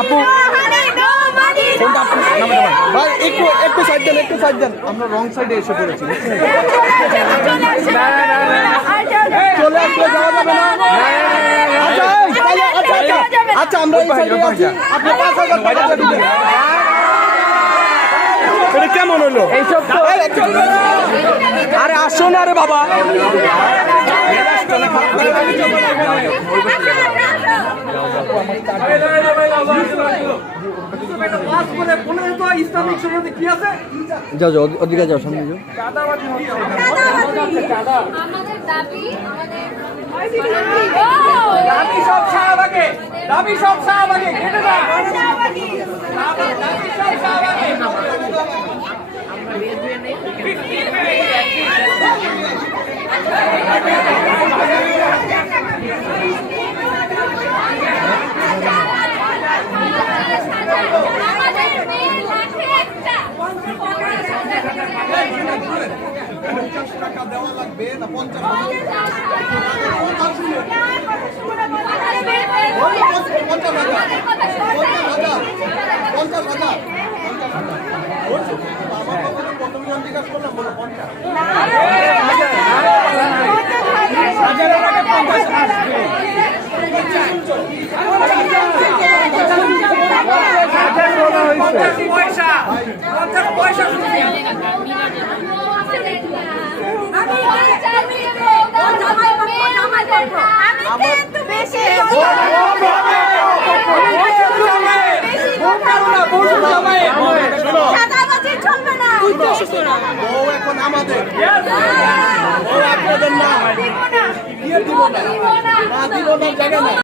আপু ভাই একটু সাইড দেন, একটু সাইড দেন। আমরা রং সাইডে এসে পড়েছি। চলে আসলে যাওয়া যাবে না। আচ্ছা আমরা এই সাইডে আছি, আপনি 5,000 টাকা দিবেন। এটা কেমন হলো এইসব? আরে আসো না রে বাবা। যাও যাও ওদিকে যাও, সামনে যাও। টাকা দেওয়া লাগবে না 50 এখন আমাদের আপনাদের না দিব না জায়গা না।